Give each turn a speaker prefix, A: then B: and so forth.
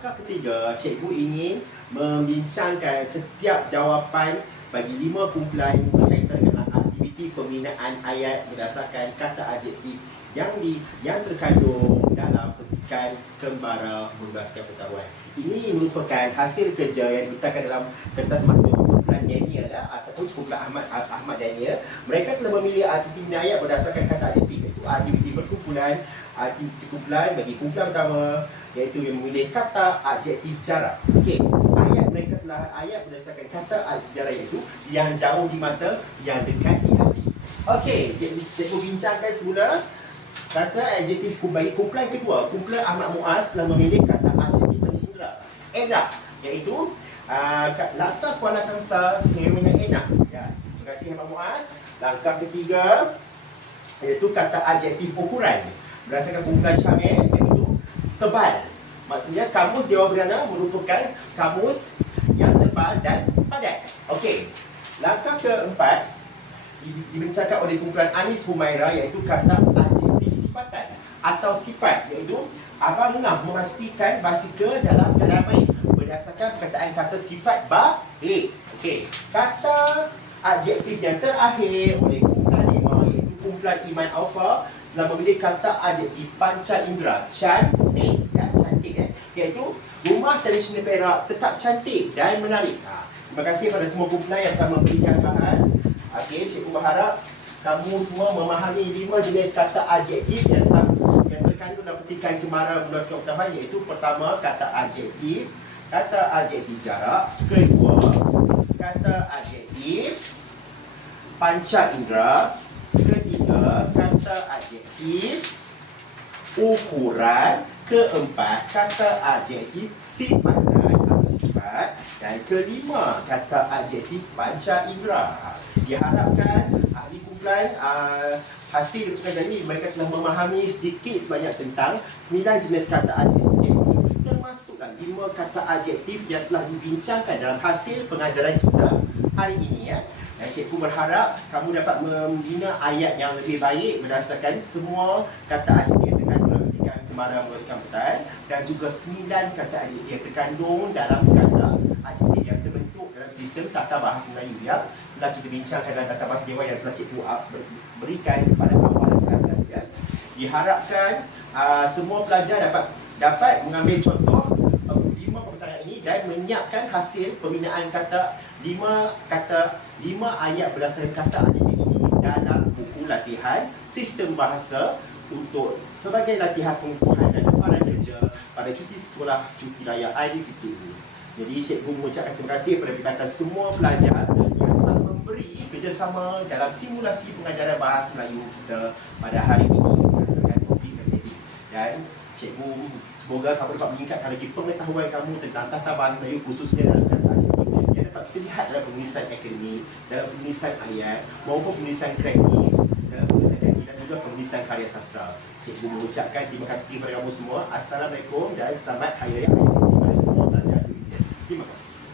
A: langkah ketiga, cikgu ingin membincangkan setiap jawapan bagi lima kumpulan berkaitan dengan aktiviti pembinaan ayat berdasarkan kata adjektif yang di yang terkandung dalam petikan kembara meluaskan pengetahuan. Ini merupakan hasil kerja yang diletakkan dalam kertas mata kumpulan Daniel lah, ataupun kumpulan Ahmad Ahmad Daniel. Mereka telah memilih aktiviti ayat berdasarkan kata adjektif iaitu aktiviti berkumpulan, aktiviti kumpulan bagi kumpulan pertama iaitu yang memilih kata adjektif jarak. Okey, ayat mereka telah ayat berdasarkan kata adjektif jarak iaitu yang jauh di mata, yang dekat di hati. Okey, jadi cikgu bincangkan semula kata adjektif bagi kumpulan kedua. Kumpulan Ahmad Muaz telah memilih kata adjektif bagi indera. Enak iaitu uh, laksa kuala kangsa sewanya enak. Ya, terima kasih Ahmad Muaz. Langkah ketiga iaitu kata adjektif ukuran. Berdasarkan kumpulan Syamil iaitu tebal. Maksudnya kamus Dewa Beriana merupakan kamus yang tebal dan padat. Okey. Langkah keempat dibincangkan oleh kumpulan Anis Humaira iaitu kata adjektif sifatan atau sifat iaitu Abang Ngah memastikan basikal dalam keadaan baik berdasarkan perkataan kata sifat baik. Okey. Kata adjektif yang terakhir oleh kumpulan lima iaitu kumpulan Iman Alfa telah memilih kata adjektif panca indera cantik ya cantik eh iaitu rumah tradisional Perak tetap cantik dan menarik. Ha. Terima kasih kepada semua kumpulan yang telah memberikan bahan. Okey, cikgu berharap kamu semua memahami lima jenis kata adjektif yang telah yang terkandung dalam petikan cemara meluaskan utama iaitu pertama kata adjektif, kata adjektif jarak, kedua kata adjektif panca indera, ketiga kata adjektif ukuran, keempat kata adjektif sifatan atau sifat dan kelima kata adjektif panca indera. Diharapkan ahli kumpulan uh, hasil pekerjaan ini mereka telah memahami sedikit sebanyak tentang sembilan jenis kata adjektif termasuklah lima kata adjektif yang telah dibincangkan dalam hasil pengajaran kita hari ini ya. Dan cikgu berharap kamu dapat membina ayat yang lebih baik berdasarkan semua kata adjektif terkandung dalam petikan kemara meluaskan petai dan juga sembilan kata adjektif yang terkandung dalam kata adjektif yang terbentuk dalam sistem tata bahasa Melayu yang telah kita bincangkan dalam tata bahasa Dewa yang telah cikgu berikan pada awal kelas tadi ya. Diharapkan uh, semua pelajar dapat dapat mengambil contoh dan menyiapkan hasil pembinaan kata lima kata lima ayat berdasarkan kata adjektif ini dalam buku latihan sistem bahasa untuk sebagai latihan pengukuhan dan lamaran kerja pada cuti sekolah cuti raya Aidilfitri ini. Jadi cikgu mengucapkan terima kasih kepada perkhidmatan semua pelajar yang telah memberi kerjasama dalam simulasi pengajaran bahasa Melayu kita pada hari ini berdasarkan topik tadi. Dan cikgu semoga kamu dapat meningkatkan lagi pengetahuan kamu tentang tata bahasa Melayu khususnya dalam kata yang dapat kita lihat dalam penulisan akademik, dalam penulisan ayat maupun penulisan kreatif, dalam penulisan kreatif dan juga penulisan karya sastra. Cikgu mengucapkan terima kasih kepada kamu semua. Assalamualaikum dan selamat Hari Raya kepada semua pelajar. Terima kasih.